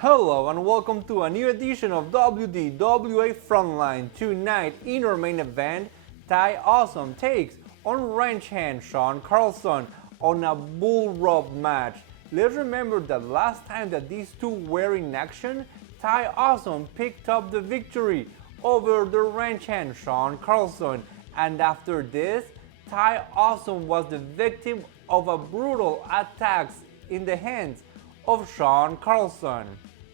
Hello and welcome to a new edition of WDWA Frontline. Tonight in our main event, Ty Awesome takes on Ranch Hand Shawn Carlson on a bull rope match. Let's remember that last time that these two were in action, Ty Awesome picked up the victory over the Ranch Hand Shawn Carlson, and after this, Ty Awesome was the victim of a brutal attacks in the hands of Shawn Carlson.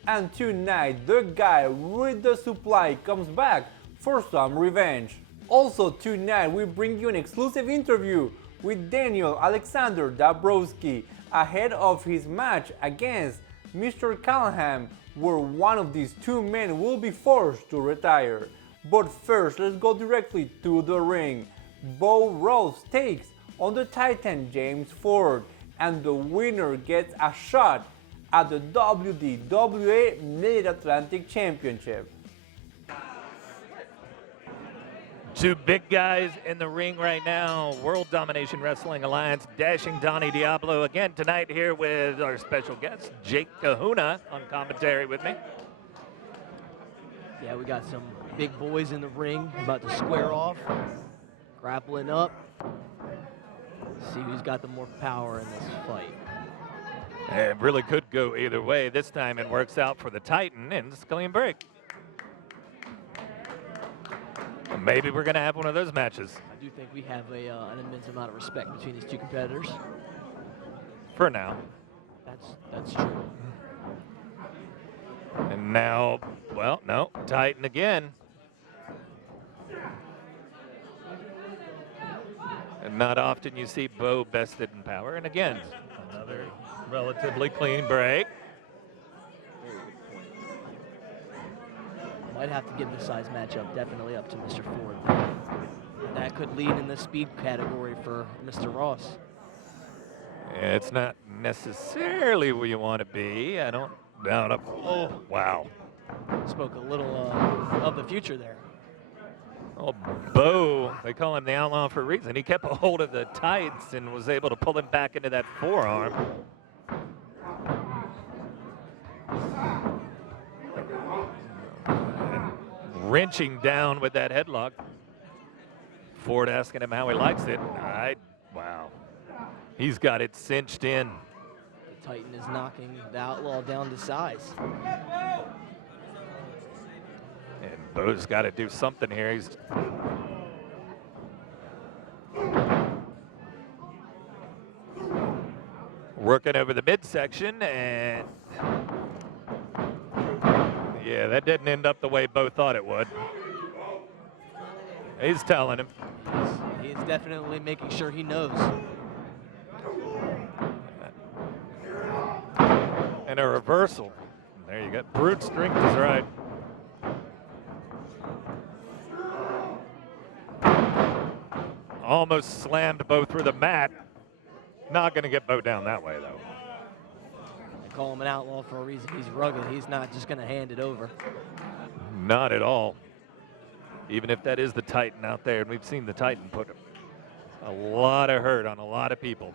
And tonight, the guy with the supply comes back for some revenge. Also tonight, we bring you an exclusive interview with Daniel Alexander Dabrowski ahead of his match against Mr. Callahan, where one of these two men will be forced to retire. But first, let's go directly to the ring. Bo Rose takes on the Titan James Ford, and the winner gets a shot at the WDWA Mid-Atlantic Championship. Two big guys in the ring right now. World Domination Wrestling Alliance, Dashing Donnie Diablo again tonight here with our special guest, Jake Kahuna, on commentary with me. Yeah, we got some big boys in the ring about to square off, grappling up. See who's got the more power in this fight. It really could go either way. This time it works out for the Titan, and it's a clean break. Maybe we're going to have one of those matches. I do think we have an immense amount of respect between these two competitors. For now. That's true. And now, well, no, Titan again. And not often you see Bo bested in power. And again, another relatively clean break. Might have to give the size matchup definitely up to Mr. Ford. That could lead in the speed category for Mr. Ross. It's not necessarily where you want to be. I don't doubt it. Oh, wow. Spoke a little of the future there. Oh, Bo, they call him the outlaw for a reason. He kept a hold of the tights and was able to pull him back into that forearm. Wrenching down with that headlock. Ford asking him how he likes it. Wow. He's got it cinched in. The Titan is knocking the outlaw down to size. And Bo's got to do something here. He's working over the midsection, and yeah, that didn't end up the way Bo thought it would. He's telling him. He's definitely making sure he knows. And a reversal. There you go. Brute strength is right. Almost slammed Bo through the mat. Not going to get Bo down that way, though. They call him an outlaw for a reason. He's rugged. He's not just going to hand it over. Not at all. Even if that is the Titan out there, and we've seen the Titan put a lot of hurt on a lot of people.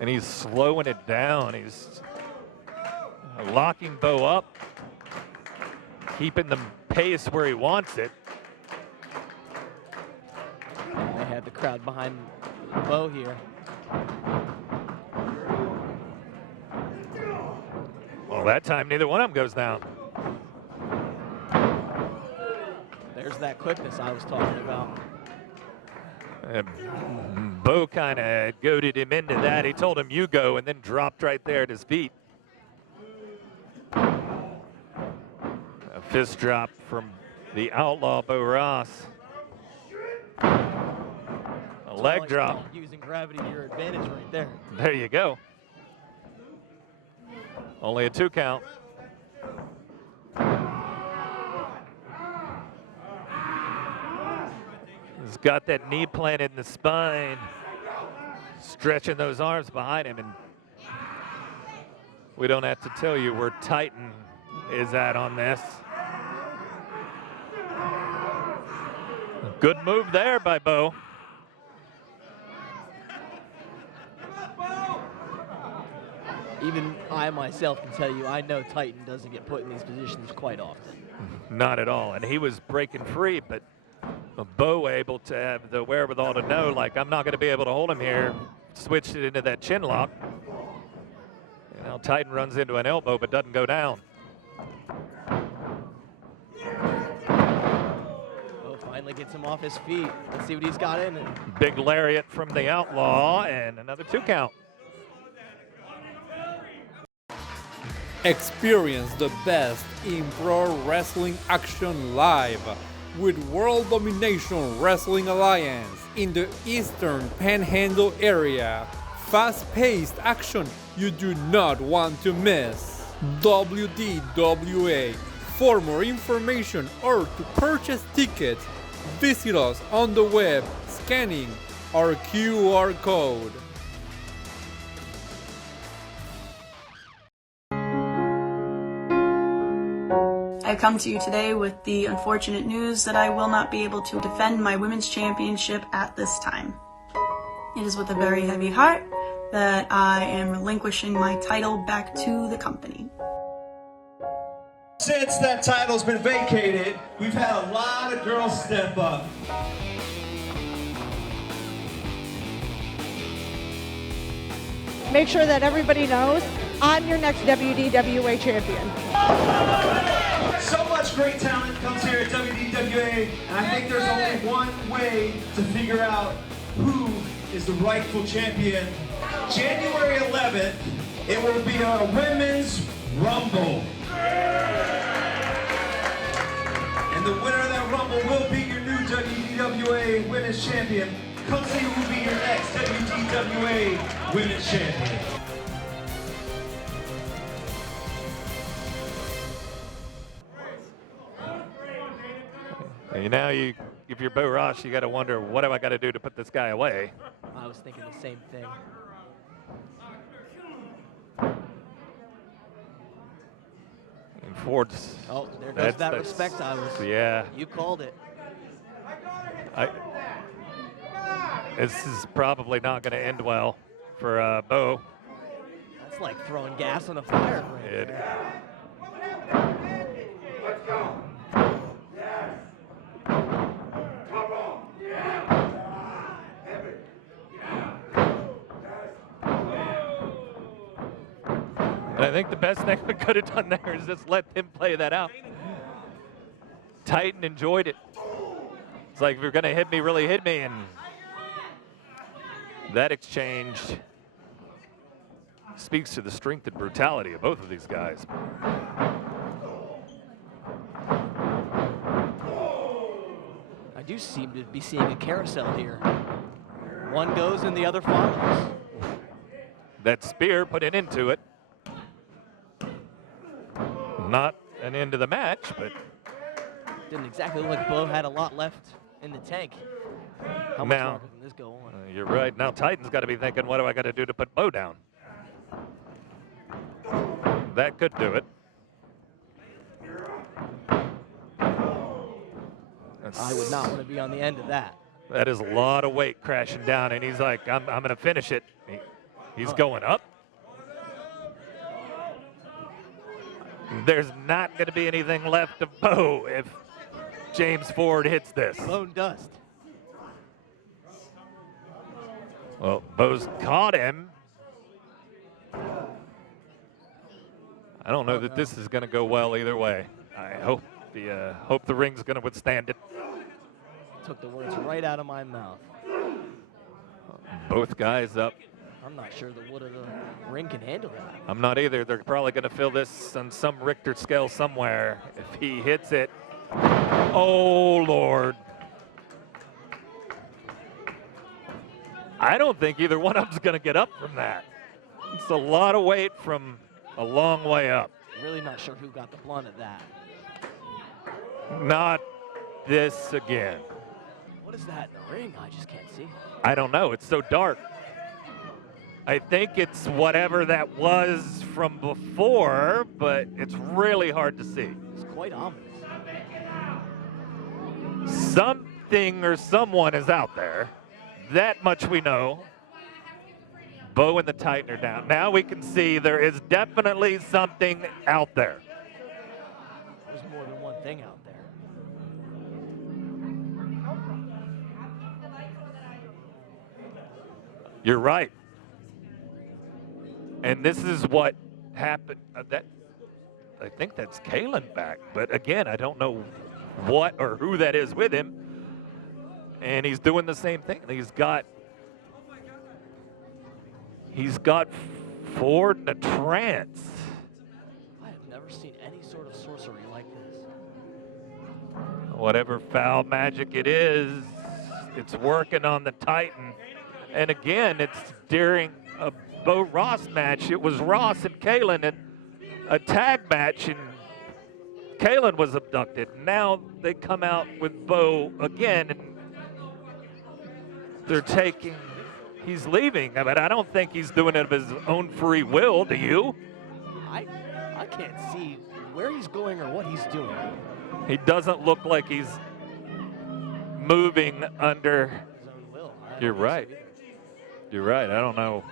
And he's slowing it down. He's locking Bo up, keeping the pace where he wants it. They had the crowd behind Bo here. Well, that time neither one of them goes down. There's that quickness I was talking about. Bo kind of goaded him into that. He told him, "You go," and then dropped right there at his feet. A fist drop from the outlaw Bo Ross. A leg drop. Using gravity to your advantage right there. There you go. Only a 2 count. He's got that knee planted in the spine, stretching those arms behind him, and we don't have to tell you where Titan is at on this. Good move there by Bo. Even I myself can tell you, I know Titan doesn't get put in these positions quite often. Not at all. And he was breaking free, but Bo able to have the wherewithal to know, like, I'm not going to be able to hold him here. Switched it into that chin lock. And now Titan runs into an elbow, but doesn't go down. Bo finally gets him off his feet. Let's see what he's got in it. Big lariat from the Outlaw, and another 2 count. Experience the best in pro wrestling action live with World Domination Wrestling Alliance in the Eastern Panhandle area. Fast-paced action you do not want to miss. WDWA. For more information or to purchase tickets, visit us on the web scanning our QR code. I come to you today with the unfortunate news that I will not be able to defend my women's championship at this time. It is with a very heavy heart that I am relinquishing my title back to the company. Since that title's been vacated, we've had a lot of girls step up. Make sure that everybody knows I'm your next WDWA champion. So much great talent comes here at WDWA, and I think there's only one way to figure out who is the rightful champion. January 11th, it will be our Women's Rumble. And the winner of that Rumble will be your new WDWA Women's Champion. Come see who will be your next WDWA Women's Champion. And now if you're Bo Ross, you got to wonder, what have I got to do to put this guy away? I was thinking the same thing. And Ford's. Oh, there goes that respect I was. Yeah. You called it. This is probably not going to end well for Bo. That's like throwing gas on a fire. It, And I think the best thing we could have done there is just let him play that out. Titan enjoyed it. It's like, if you're going to hit me, really hit me. And that exchange speaks to the strength and brutality of both of these guys. I do seem to be seeing a carousel here. One goes and the other follows. That spear put an end to it. Not an end to the match, but didn't exactly look like Bo had a lot left in the tank. How much longer can this go on? You're right. Now Titan's got to be thinking, what do I got to do to put Bo down? That could do it. I would not want to be on the end of that. That is a lot of weight crashing down, and he's like, I'm going to finish it. He's going up. There's not going to be anything left of Bo if James Ford hits this. Bone dust. Well, Bo's caught him. I don't know that this is going to go well either way. I hope the ring's going to withstand it. Took the words right out of my mouth. Both guys up. I'm not sure the wood of the ring can handle that. I'm not either. They're probably going to fill this on some Richter scale somewhere. If he hits it, oh Lord. I don't think either one of them's going to get up from that. It's a lot of weight from a long way up. Really not sure who got the blunt of that. Not this again. What is that in the ring? I just can't see. I don't know. It's so dark. I think it's whatever that was from before, but it's really hard to see. It's quite ominous. Something or someone is out there. That much we know. Bo and the Titan are down. Now we can see there is definitely something out there. There's more than one thing out there. You're right. And this is what happened. I think that's Callahan back. But again, I don't know what or who that is with him. And he's doing the same thing. He's got Ford in a trance. I have never seen any sort of sorcery like this. Whatever foul magic it is, it's working on the Titan. And again, it's during a Bo Ross match. It was Ross and Callahan in a tag match, and Callahan was abducted. Now they come out with Bo again, and they're taking, he's leaving. But I don't think he's doing it of his own free will, do you? I can't see where he's going or what he's doing. He doesn't look like he's moving under. His own will. You're right. You're right. I don't know.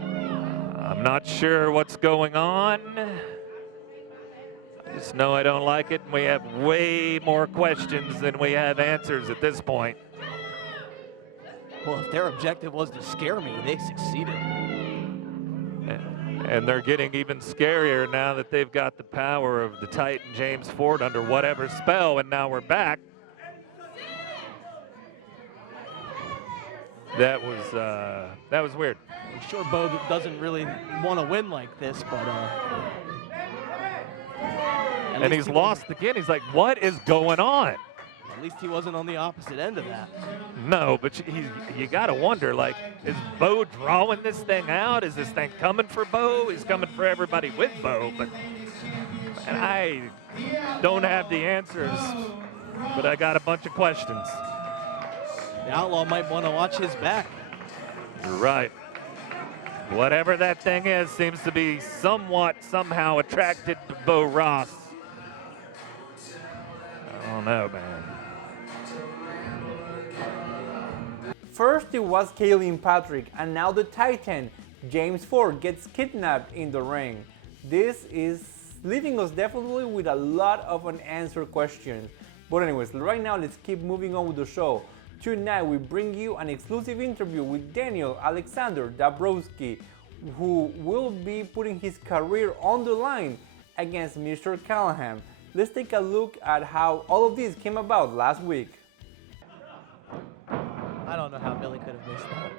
I'm not sure what's going on. I just know I don't like it, and we have way more questions than we have answers at this point. Well, if their objective was to scare me, they succeeded. And they're getting even scarier now that they've got the power of the Titan James Ford under whatever spell, and now we're back. That was weird. I'm sure Bo doesn't really want to win like this, but and he's lost again. He's like, what is going on? At least he wasn't on the opposite end of that. No, but you got to wonder, like, is Bo drawing this thing out? Is this thing coming for Bo? He's coming for everybody with Bo, but and I don't have the answers, but I got a bunch of questions. The Outlaw might want to watch his back. You're right. Whatever that thing is seems to be somehow attracted to Bo Ross. I don't know, man. First it was Callahan Patrick, and now the Titan, James Ford, gets kidnapped in the ring. This is leaving us definitely with a lot of unanswered questions. But anyways, right now let's keep moving on with the show. Tonight we bring you an exclusive interview with Daniel Alexander Dabrowski, who will be putting his career on the line against Mr. Callahan. Let's take a look at how all of this came about last week. I don't know how Billy could have missed that.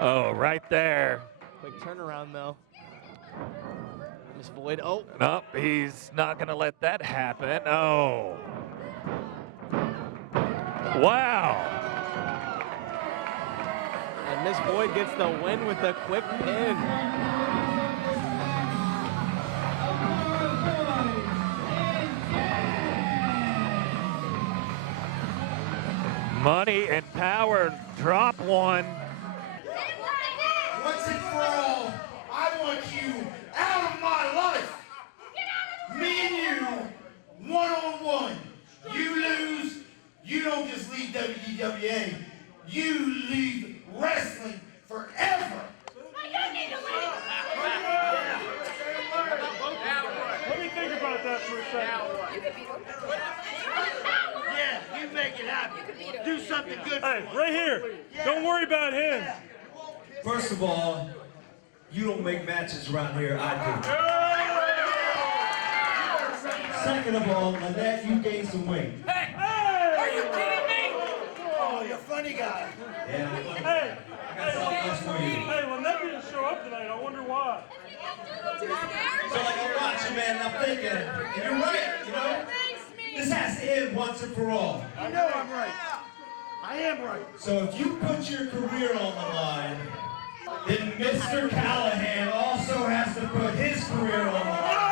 Oh, right there. Quick turnaround, though. Miss Void. Oh. Nope, he's not going to let that happen. Oh. Wow. And Miss Void gets the win with a quick pin. Money and power drop one. Once and for all, I want you out of my life. Me and you, one-on-one. You lose, you don't just leave WDWA, you leave wrestling forever. Let me think about that for a second. Yeah, you make it happen. Do something good. Hey, right here. Don't worry about him. First of all, you don't make matches around here, I do. Second of all, Lynette, you gained some weight. Hey! Are you kidding me? Oh, you're a funny guy. Yeah, Hey, I got something else for you. hey, Lynette didn't show up tonight. I wonder why. So like I'm watching, man, and I'm thinking, and you're right, you know? This has to end once and for all. I know I'm right. I am right. So if you put your career on the line, then Mr. Callahan also has to put his career on the line.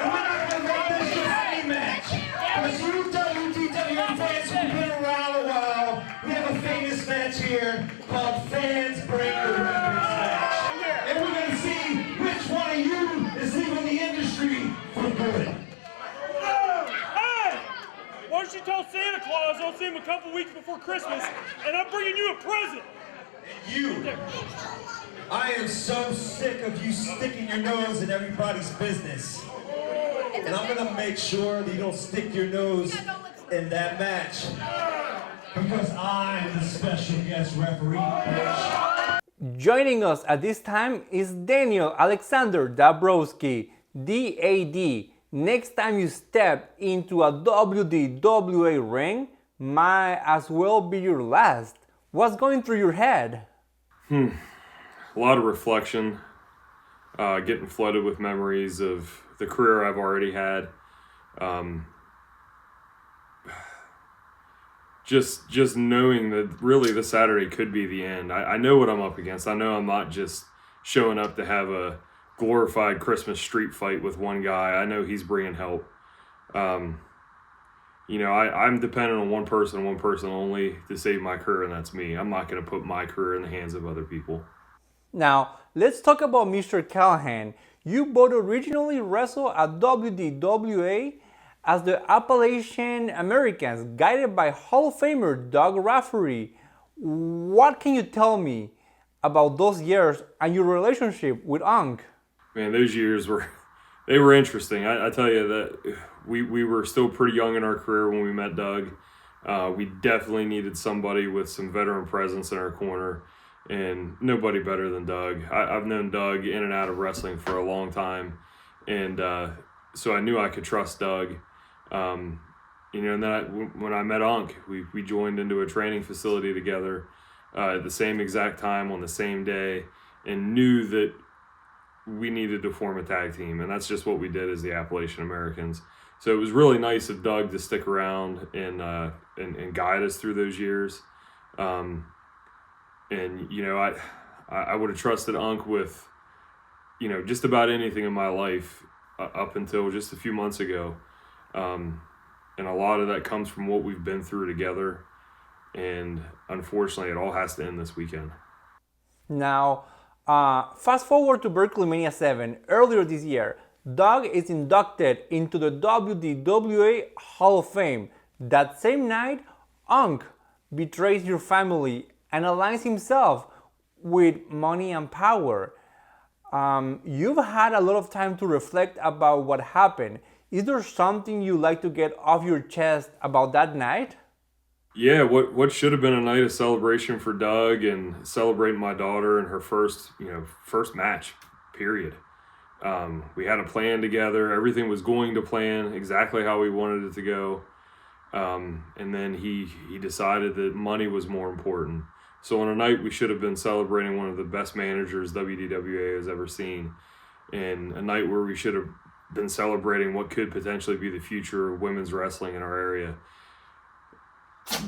And we're not going to make this just any match. Because you WDWA fans who've been around a while, we have a famous match here called Fans Break the Records match. And we're going to see which one of you is leaving the industry for good. Hey! Why don't you tell Santa Claus I'll see him a couple weeks before for Christmas, and I'm bringing you a present. You. I am so sick of you sticking your nose in everybody's business. And I'm gonna make sure that you don't stick your nose in that match. Because I'm the special guest referee, bitch. Joining us at this time is Daniel Alexander Dabrowski, DAD. Next time you step into a WDWA ring, might as well be your last. What's going through your head? A lot of reflection, getting flooded with memories of the career I've already had. Just knowing that really the Saturday could be the end. I know what I'm up against. I know I'm not just showing up to have a glorified Christmas street fight with one guy. I know he's bringing help. I'm dependent on one person only to save my career, and that's me. I'm not going to put my career in the hands of other people. Now, let's talk about Mr. Callahan. You both originally wrestled at WDWA as the Appalachian Americans, guided by Hall of Famer Doug Rafferty. What can you tell me about those years and your relationship with Unc? Man, those years were interesting. I tell you that we were still pretty young in our career when we met Doug. We definitely needed somebody with some veteran presence in our corner, and nobody better than Doug. I've known Doug in and out of wrestling for a long time, and so I knew I could trust Doug. And then when I met Unc, we joined into a training facility together at the same exact time on the same day, and knew that we needed to form a tag team, and that's just what we did as the Appalachian Americans. So it was really nice of Doug to stick around and guide us through those years. I would have trusted Unc with, just about anything in my life up until just a few months ago. And a lot of that comes from what we've been through together. And unfortunately, it all has to end this weekend. Now, fast forward to Berkeley Mania 7 earlier this year. Doug is inducted into the WDWA Hall of Fame. That same night, Unc betrays your family and aligns himself with money and power. You've had a lot of time to reflect about what happened. Is there something you'd like to get off your chest about that night? Yeah, what should have been a night of celebration for Doug and celebrating my daughter and her first match, period. We had a plan together. Everything was going to plan exactly how we wanted it to go. And then he decided that money was more important. So on a night we should have been celebrating one of the best managers WDWA has ever seen, and a night where we should have been celebrating what could potentially be the future of women's wrestling in our area,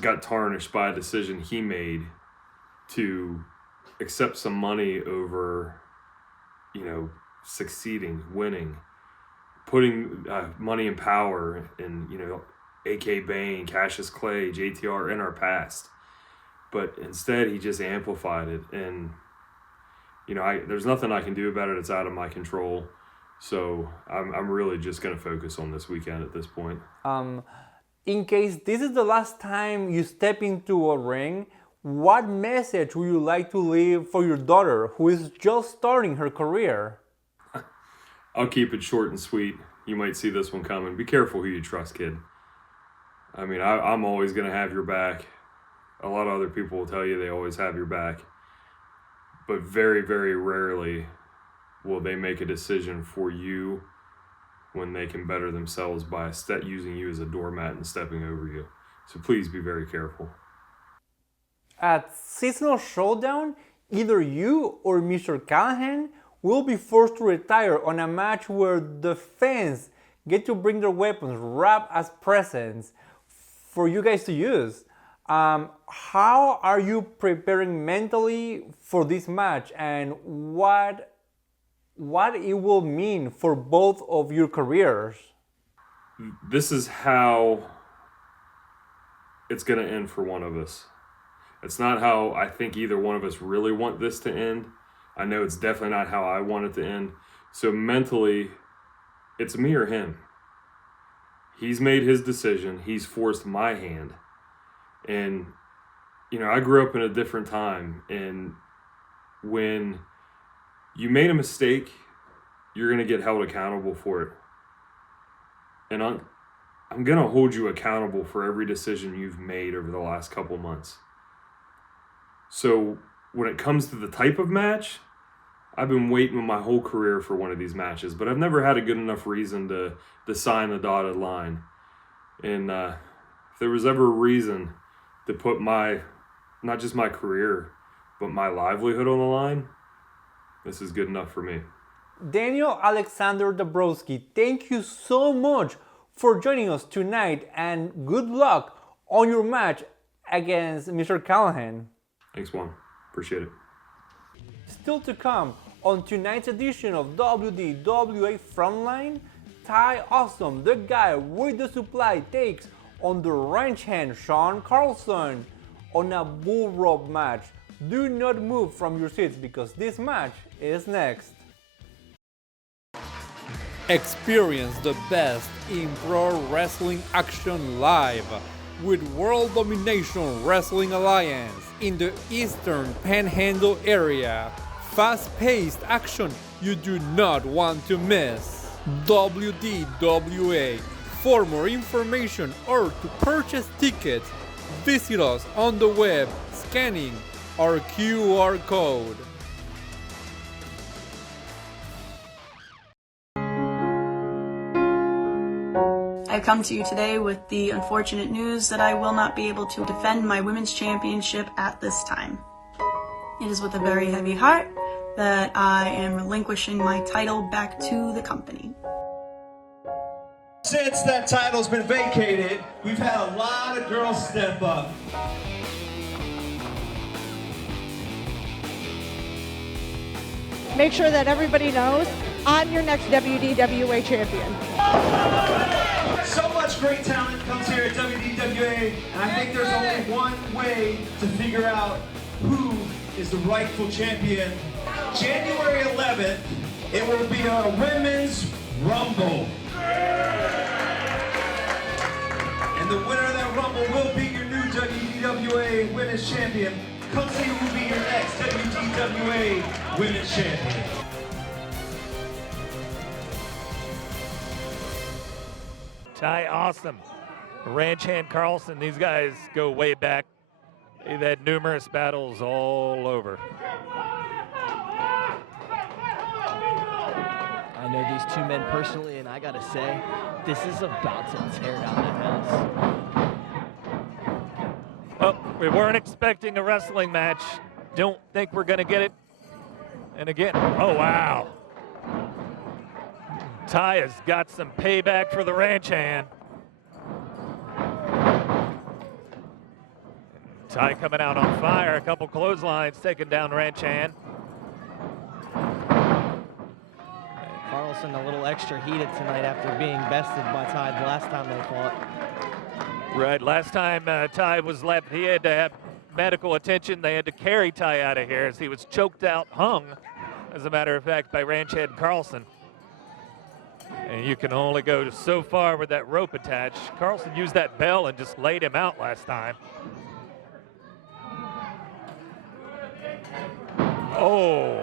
got tarnished by a decision he made to accept some money over, succeeding, winning, putting money and power and, A.K. Bain, Cassius Clay, JTR in our past. But instead, he just amplified it. And, there's nothing I can do about it. It's out of my control. So I'm really just going to focus on this weekend at this point. In case this is the last time you step into a ring, what message would you like to leave for your daughter who is just starting her career? I'll keep it short and sweet. You might see this one coming. Be careful who you trust, kid. I mean, I'm always going to have your back. A lot of other people will tell you they always have your back. But very, very rarely will they make a decision for you when they can better themselves by using you as a doormat and stepping over you. So please be very careful. At Seasonal Showdown, either you or Mr. Callahan will be forced to retire on a match where the fans get to bring their weapons wrapped as presents for you guys to use. How are you preparing mentally for this match, and what it will mean for both of your careers? This is how it's going to end for one of us. It's not how I think either one of us really want this to end. I know it's definitely not how I want it to end. So mentally, it's me or him. He's made his decision. He's forced my hand. And I grew up in a different time, and when you made a mistake, you're going to get held accountable for it. And I'm going to hold you accountable for every decision you've made over the last couple months. So when it comes to the type of match, I've been waiting my whole career for one of these matches, but I've never had a good enough reason to sign the dotted line. And if there was ever a reason to put not just my career, but my livelihood on the line, this is good enough for me. Daniel Alexander Dabrowski, thank you so much for joining us tonight, and good luck on your match against Mr. Callahan. Thanks, Juan. Appreciate it. Still to come on tonight's edition of WDWA Frontline, Ty Awesome, the guy with the supply, takes on the Ranch Hand Shawn Carlson on a bull rope match. Do not move from your seats because this match is next. Experience the best in pro wrestling action live with World Domination Wrestling Alliance in the Eastern Panhandle area. Fast-paced action you do not want to miss. WDWA. For more information or to purchase tickets, visit us on the web scanning our QR code. I've come to you today with the unfortunate news that I will not be able to defend my women's championship at this time. It is with a very heavy heart that I am relinquishing my title back to the company. Since that title's been vacated, we've had a lot of girls step up. Make sure that everybody knows I'm your next WDWA champion. So much great talent comes here at WDWA, and I think there's only one way to figure out who is the rightful champion. January 11th, it will be a Women's Rumble. And the winner of that Rumble will be your new WDWA Women's Champion. Come see who will be your next WDWA Women's Champion. Ty Awesome, Ranch Hand Carlson, these guys go way back. They've had numerous battles all over. I know these two men personally, and I gotta say, this is about to tear down the house. Well, we weren't expecting a wrestling match. Don't think we're gonna get it. And again, oh wow. Ty has got some payback for the Ranch Hand. Ty coming out on fire, a couple clotheslines taking down Ranch Hand. Carlson a little extra heated tonight after being bested by Ty the last time they fought. Right, last time Ty was left, he had to have medical attention. They had to carry Ty out of here as he was choked out, hung, as a matter of fact, by Ranch Hand Carlson. And you can only go so far with that rope attached. Carlson used that bell and just laid him out last time. Oh.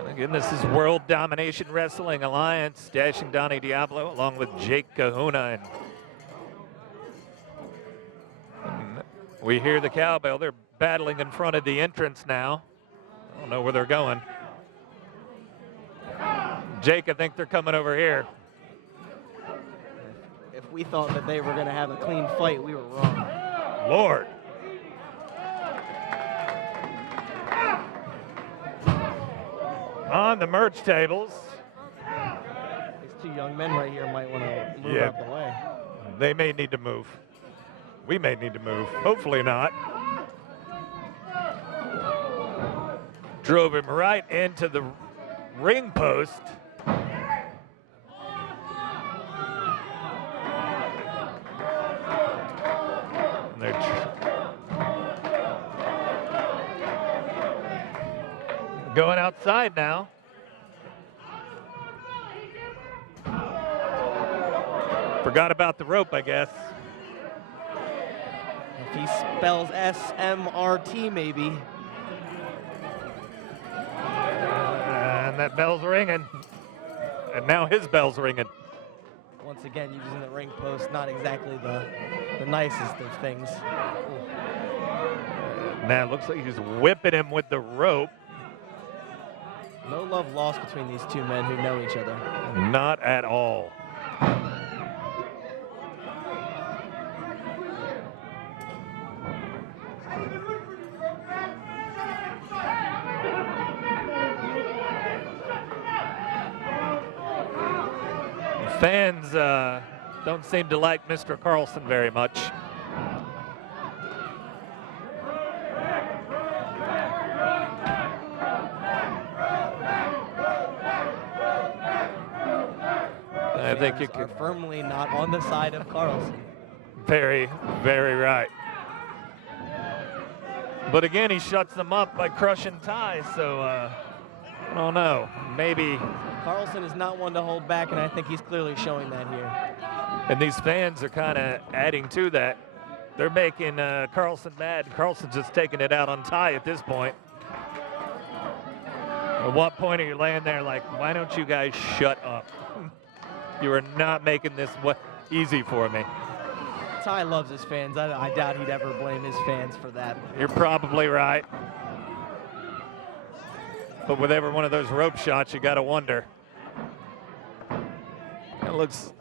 And again, this is World Domination Wrestling Alliance. Dashing Donnie Diablo along with Jake Kahuna. And we hear the cowbell. They're battling in front of the entrance now. I don't know where they're going. Jake, I think they're coming over here. If we thought that they were going to have a clean fight, we were wrong. Lord. On the merch tables. These two young men right here might want to move out the way. They may need to move. We may need to move. Hopefully not. Drove him right into the ring post. And they're going outside now. Forgot about the rope, I guess. he spells SMRT maybe. And that bell's ringing. And now his bell's ringing. Once again, using the ring post, not exactly the nicest of things. Now it looks like he's whipping him with the rope. No love lost between these two men who know each other. Not at all. Fans don't seem to like Mr. Carlson very much. I think you are firmly not on the side of Carlson. Very, very right. But again, he shuts them up by crushing Ty, so I don't know. Maybe. Carlson is not one to hold back, and I think he's clearly showing that here. And these fans are kind of adding to that. They're making Carlson mad. Carlson's just taking it out on Ty at this point. At what point are you laying there like, why don't you guys shut up? You are not making this easy for me. Ty loves his fans. I doubt he'd ever blame his fans for that. You're probably right. But with every one of those rope shots, you got to wonder. It looks.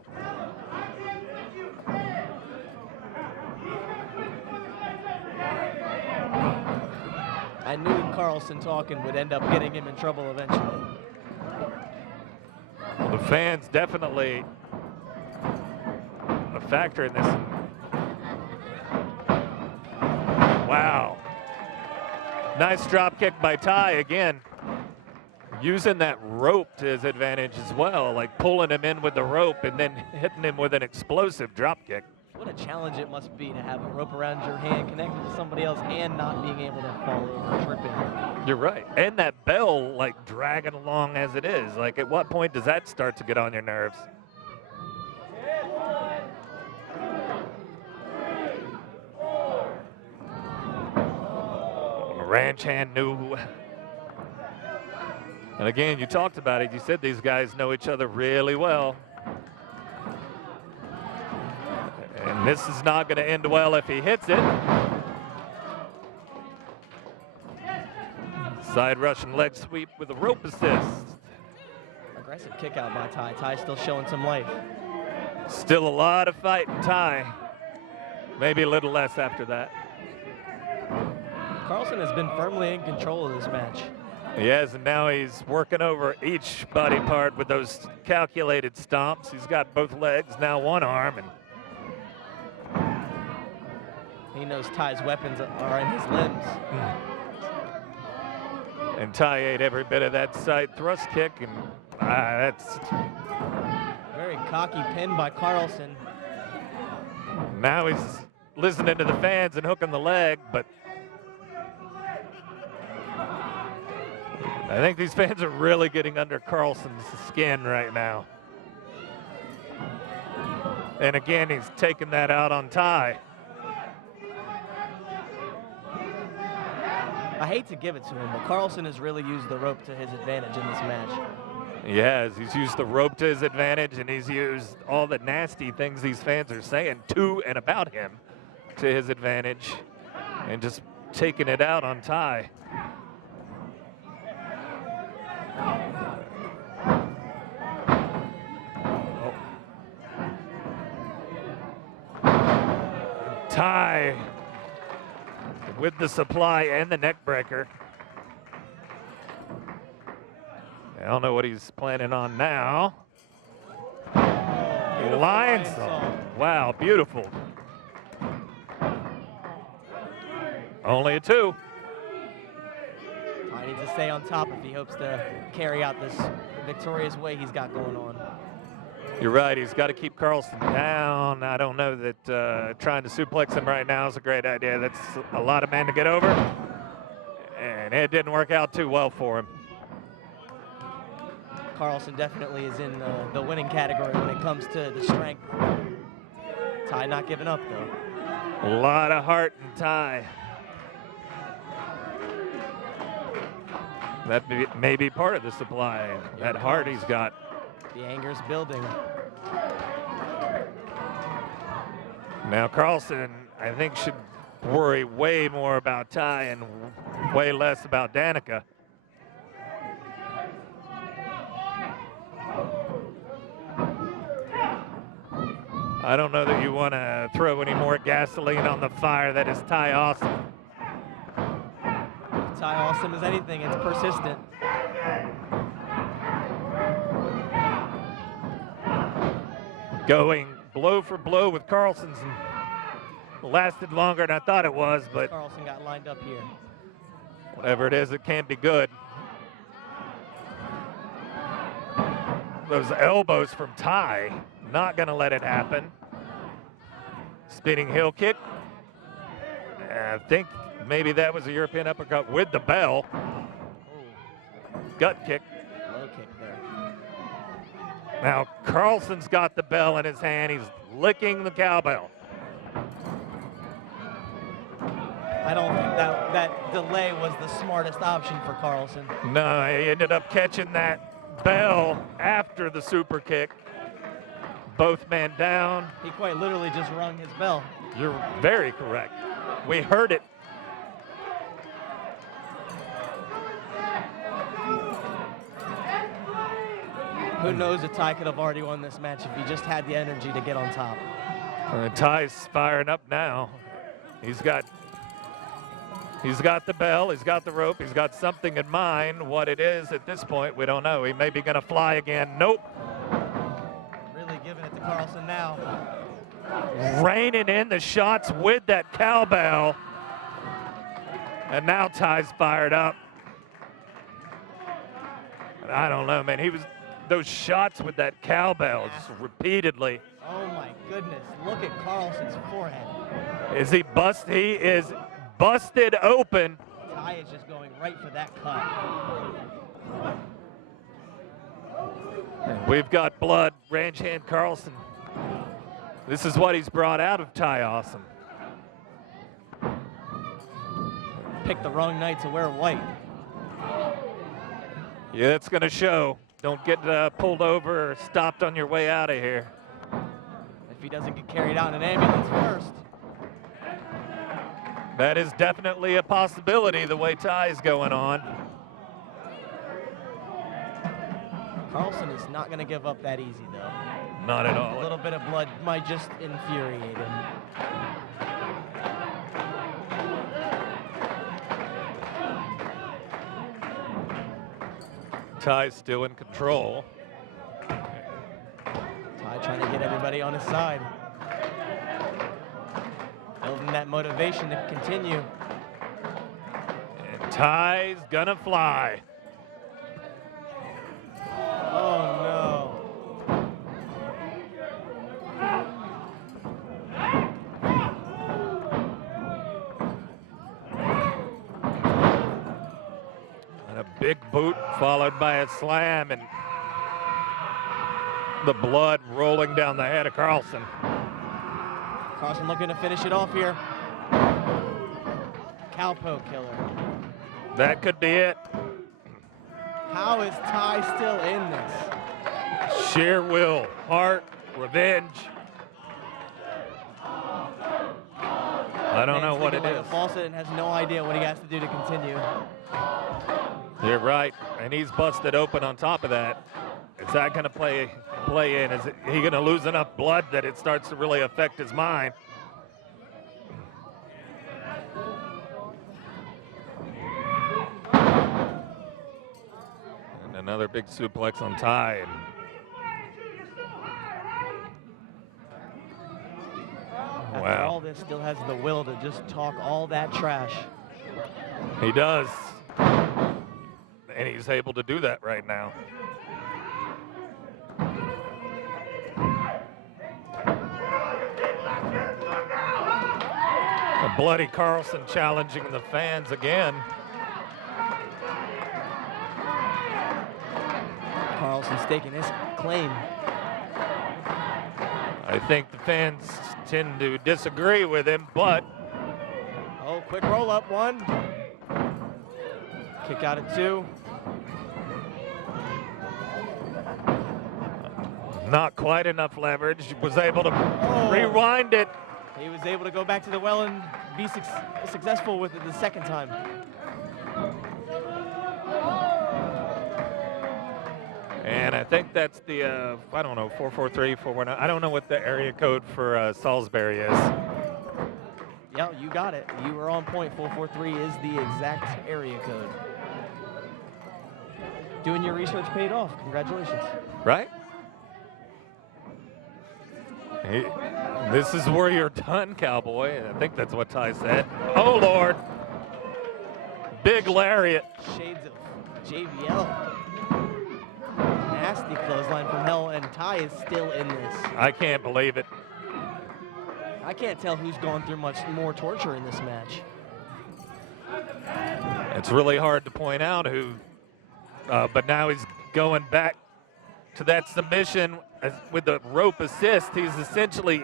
I knew Carlson talking would end up getting him in trouble eventually. Well, the fans definitely a factor in this. Wow. Nice drop kick by Ty again. Using that rope to his advantage as well, like pulling him in with the rope and then hitting him with an explosive drop kick. What a challenge it must be to have a rope around your hand connected to somebody else and not being able to fall over, tripping. You're right. And that bell like dragging along as it is. Like at what point does that start to get on your nerves? Ranch Hand knew. And again, you talked about it. You said these guys know each other really well. And this is not going to end well if he hits it. Side Russian leg sweep with a rope assist. Aggressive kick out by Ty. Ty still showing some life. Still a lot of fight in Ty. Maybe a little less after that. Carlson has been firmly in control of this match. He has, and now he's working over each body part with those calculated stomps. He's got both legs, now one arm, and he knows Ty's weapons are in his limbs. And Ty ate every bit of that side thrust kick, and that's very cocky pin by Carlson. Now he's listening to the fans and hooking the leg, but I think these fans are really getting under Carlson's skin right now. And again, he's taking that out on Ty. I hate to give it to him, but Carlson has really used the rope to his advantage in this match. He has. He's used the rope to his advantage, and he's used all the nasty things these fans are saying to and about him to his advantage, and just taking it out on Ty. Ty with the supply and the neck breaker. I don't know what he's planning on now. Lion song. Wow, beautiful. Only a 2. Ty needs to stay on top if he hopes to carry out this victorious way he's got going on. You're right, he's got to keep Carlson down. I don't know that trying to suplex him right now is a great idea. That's a lot of men to get over. And it didn't work out too well for him. Carlson definitely is in the winning category when it comes to the strength. Ty not giving up, though. A lot of heart in Ty. That may be part of the supply. That heart he's got. The anger's building. Now Carlson, I think, should worry way more about Ty and way less about Danica. I don't know that you want to throw any more gasoline on the fire. That is Ty Awesome. Ty Awesome is anything, it's persistent. Going blow for blow with Carlson's lasted longer than I thought it was, but Carlson got lined up here. whatever it is, it can't be good. Those elbows from Ty, not gonna let it happen. Spinning heel kick. I think maybe that was a European uppercut with the bell. Ooh. Gut kick. Low kick there. Now Carlson's got the bell in his hand. He's licking the cowbell. I don't think that delay was the smartest option for Carlson. No, he ended up catching that bell after the super kick. Both men down. He quite literally just rung his bell. You're very correct. We heard it. Who knows if Ty could have already won this match if he just had the energy to get on top. Ty's firing up now. He's got the bell, he's got the rope, he's got something in mind. What it is at this point, we don't know. He may be gonna fly again. Nope. Really giving it to Carlson now. Raining in the shots with that cowbell. And now Ty's fired up. And I don't know, man. Those shots with that cowbell just repeatedly. Oh my goodness, look at Carlson's forehead. He is busted open. Ty is just going right for that cut. And we've got blood. Ranch Hand Carlson. This is what he's brought out of Ty Awesome. Picked the wrong night to wear white. Yeah, it's going to show. Don't get pulled over or stopped on your way out of here. If he doesn't get carried out in an ambulance first. That is definitely a possibility the way Ty's going on. Carlson is not going to give up that easy, though. Not at all. A little bit of blood might just infuriate him. Ty's still in control. Ty trying to get everybody on his side. Building that motivation to continue. And Ty's gonna fly. Oh no. And a big boot followed by a slam, and the blood rolling down the head of Carlson. Carlson looking to finish it off here. Cowpoke killer. That could be it. How is Ty still in this? Sheer will, heart, revenge. I don't know what it is. The faucet and has no idea what he has to do to continue. You're right, and he's busted open on top of that. Is that going to play in? Is he going to lose enough blood that it starts to really affect his mind? And another big suplex on Ty. After all this, still has the will to just talk all that trash. He does. And he's able to do that right now. A bloody Carlson challenging the fans again. Carlson staking his claim. I think the fans tend to disagree with him, but Oh, quick roll up, 1. Kick out at 2. not quite enough leverage. Was able to rewind it. He was able to go back to the well and be successful with it the second time. And I think that's the, I don't know, 443, 419. I don't know what the area code for Salisbury is. Yeah, you got it. You were on point. 443 is the exact area code. Doing your research paid off. Congratulations. Right? This is where you're done, cowboy. I think that's what Ty said. Oh, Lord. Big lariat. Shades of JVL. Nasty clothesline from hell, and Ty is still in this. I can't believe it. I can't tell who's gone through much more torture in this match. It's really hard to point out who, but now he's going back to that submission with the rope assist. He's essentially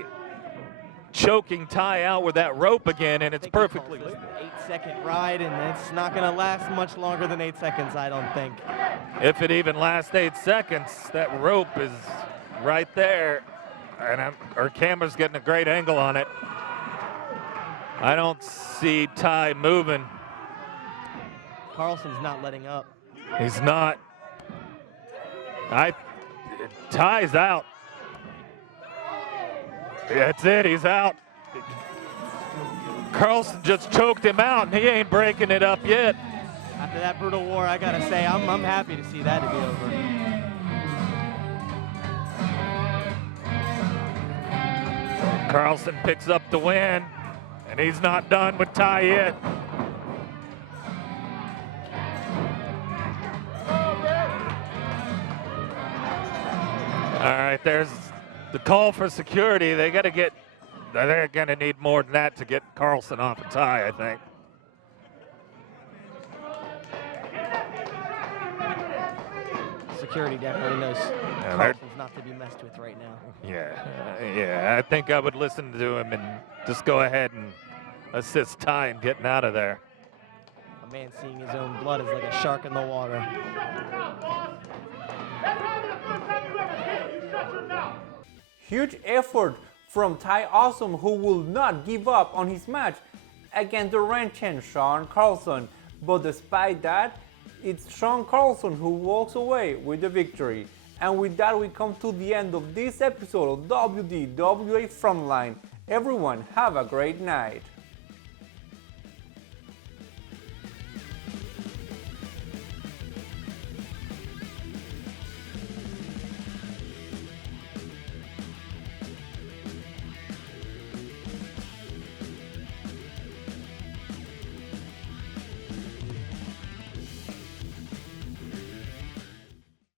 choking Ty out with that rope again, and it's perfectly. 8-second ride, and it's not going to last much longer than 8 seconds, I don't think. If it even lasts 8 seconds, that rope is right there, and our camera's getting a great angle on it. I don't see Ty moving. Carlson's not letting up. He's not. Ty's out. That's it, he's out. Carlson just choked him out, and he ain't breaking it up yet. After that brutal war, I gotta say, I'm happy to see that to be over. Carlson picks up the win, and he's not done with Ty yet. All right, there's the call for security. They're gonna need more than that to get Carlson off of Ty, I think. Security definitely knows Carlson's not to be messed with right now. Yeah, I think I would listen to him and just go ahead and assist Ty in getting out of there. A man seeing his own blood is like a shark in the water. Huge effort from Ty Awesome, who will not give up on his match against the Ranch Hand Shawn Carlson. But despite that, it's Shawn Carlson who walks away with the victory. And with that, we come to the end of this episode of WDWA Frontline. Everyone, have a great night.